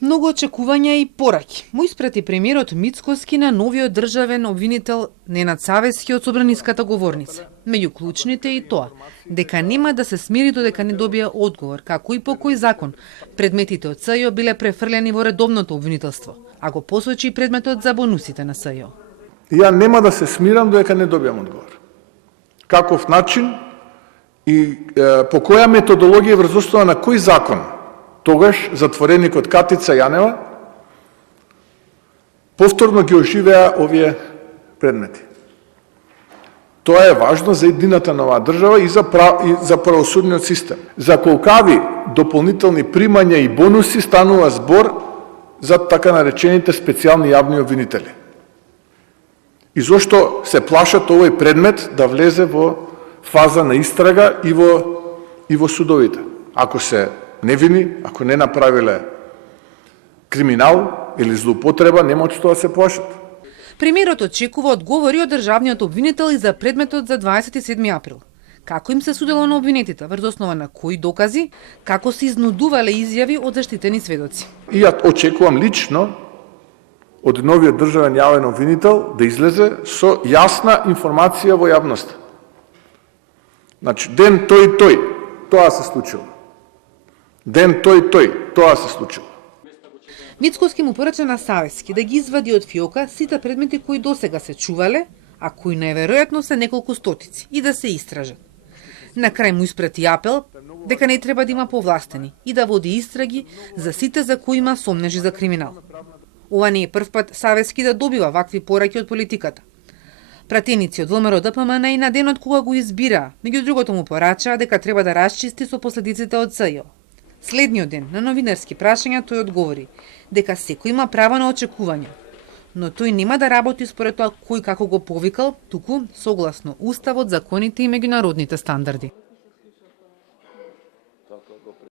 Многу очекувања и пораки му испрати премиерот Мицкоски на новиот државен обвинител Ненад Савески од собраниската говорница. Меѓу клучните и тоа, дека нема да се смири додека не добија одговор, како и по кој закон предметите од СЈО биле префрлени во редовното обвинителство, а го посочи предметот за бонусите на СЈО. Ја нема да се смирам додека не добијам одговор. Каков начин и по која методологија врз основа на кој закон тогаш затвореникот Катица Јанева повторно ги оживеа овие предмети. Тоа е важно за едината на оваа држава и за правосудниот систем. За колкави дополнителни примања и бонуси станува збор за така наречените специјални јавни обвинители. И зошто се плашат овој предмет да влезе во фаза на истрага и во судовите. Ако се невини, ако не направиле криминал или злоупотреба, нема од што да се плашат. Премиерот очекува одговори од државниот обвинител и за предметот за 27 април. Како им се судело на обвинетите, врз основа на кои докази, како се изнудувале изјави од заштитени сведоци. И ја очекувам лично од новиот државен јавен обвинител да излезе со јасна информација во јавноста. Значи, ден тој, тоа се случило. Ден тој, тоа се случило. Мицкоски му порача на Савески да ги извади од фиока сите предмети кои досега се чувале, а кои најверојатно се неколку стотици, и да се истражат. На крај му испрати апел дека не треба да има повластени и да води истраги за сите за кои има сомнежи за криминал. Ова не е првпат Савески да добива вакви пораки од политиката. Пратеници од ВМРО ДПМН и на денот кога го избира, меѓу другото му порачаа дека треба да расчисти со последиците од СЈО. Следниот ден, на новинарски прашања, тој одговори дека секој има право на очекувања, но тој нема да работи според тоа кој како го повикал, туку согласно уставот, законите и меѓународните стандарди.